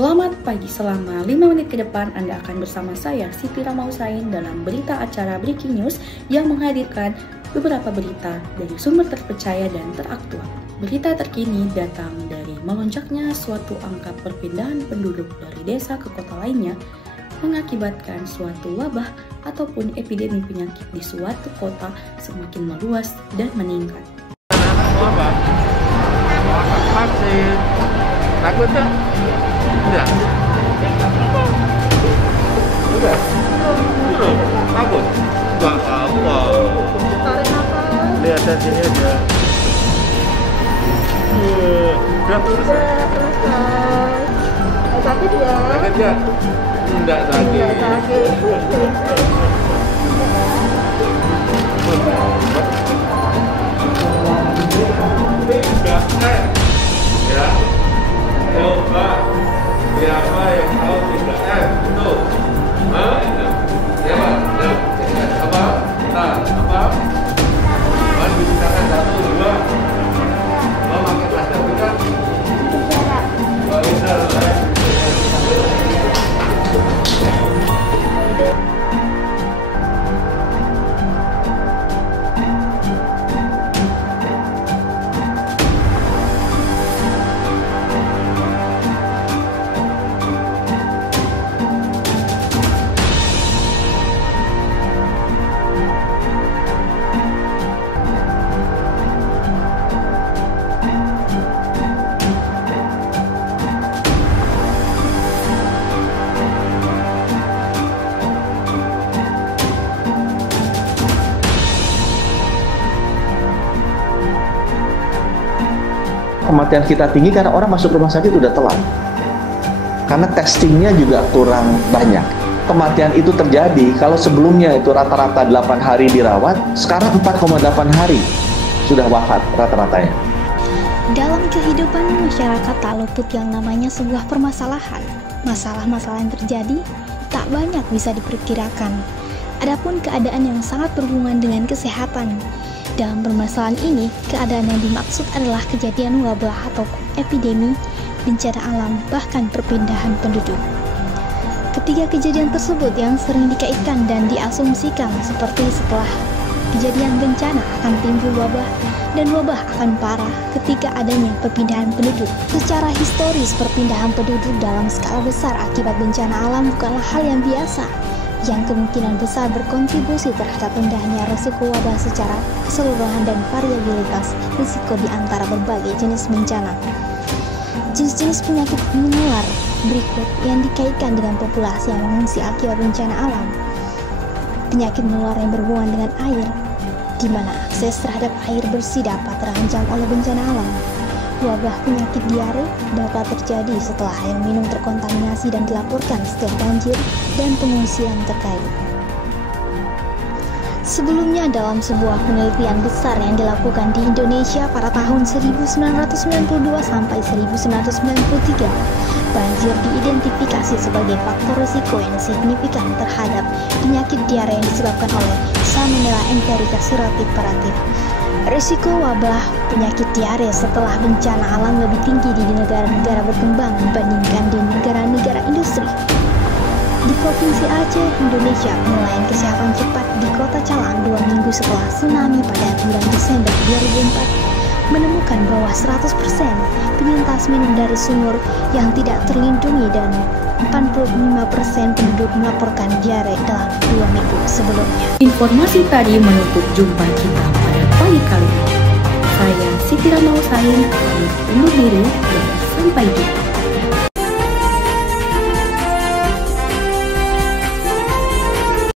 Selamat pagi, selama 5 menit ke depan Anda akan bersama saya, Siti Ramausain, dalam berita acara Breaking News yang menghadirkan beberapa berita dari sumber terpercaya dan teraktual. Berita terkini datang dari melonjaknya suatu angka perpindahan penduduk dari desa ke kota lainnya mengakibatkan suatu wabah ataupun epidemi penyakit di suatu kota semakin meluas dan meningkat. Vaksin takut tak? Enggak. Udah. Belum. Takut. Enggak tahu. Tarik nafas. Lihat dari sini aja. Udah selesai. Sakit ya? Sakit ya? Enggak sakit. Enggak sakit. Ya, coba siapa yang tahu 3M itu? Hah? Siapa? Ya, apa? Nah, apa? Kan bicarakan 1, 2. Mau pakai masker bukan? Oh, bisa lah. Kematian kita tinggi karena orang masuk rumah sakit udah telat. Karena testingnya juga kurang banyak. Kematian itu terjadi kalau sebelumnya itu rata-rata 8 hari dirawat, sekarang 4,8 hari sudah wafat rata-ratanya. Dalam kehidupan masyarakat tak luput yang namanya sebuah permasalahan. Masalah-masalah yang terjadi tak banyak bisa diperkirakan. Adapun keadaan yang sangat berhubungan dengan kesehatan. Dalam permasalahan ini, keadaan yang dimaksud adalah kejadian wabah atau epidemi, bencana alam, bahkan perpindahan penduduk. Ketiga kejadian tersebut yang sering dikaitkan dan diasumsikan seperti setelah kejadian bencana akan timbul wabah dan wabah akan parah ketika adanya perpindahan penduduk. Secara historis, perpindahan penduduk dalam skala besar akibat bencana alam bukanlah hal yang biasa, yang kemungkinan besar berkontribusi terhadap rendahnya risiko wabah secara keseluruhan dan variabilitas risiko di antara berbagai jenis bencana. Jenis-jenis penyakit menular berikut yang dikaitkan dengan populasi yang mengungsi akibat bencana alam. Penyakit menular yang berhubungan dengan air, di mana akses terhadap air bersih dapat terancam oleh bencana alam. Wabah penyakit diare dapat terjadi setelah air minum terkontaminasi dan dilaporkan setelah banjir dan pengungsian terkait. Sebelumnya, dalam sebuah penelitian besar yang dilakukan di Indonesia pada tahun 1992 sampai 1993, banjir diidentifikasi sebagai faktor risiko yang signifikan terhadap penyakit diare yang disebabkan oleh Salmonella enterica paratif. Risiko wabah penyakit diare setelah bencana alam lebih tinggi di negara-negara berkembang dibandingkan di negara-negara industri. Di Provinsi Aceh, Indonesia, penilaian kesehatan cepat di Kota Calang 2 minggu setelah tsunami pada bulan Desember 2004 menemukan bahwa 100% penyintas minum dari sumur yang tidak terlindungi dan 45% penduduk melaporkan diare dalam 2 minggu sebelumnya. Informasi tadi menutup jumpa kita pada pagi kali ini. Saya Siti Ramausain, undur diri dan sampai jumpa.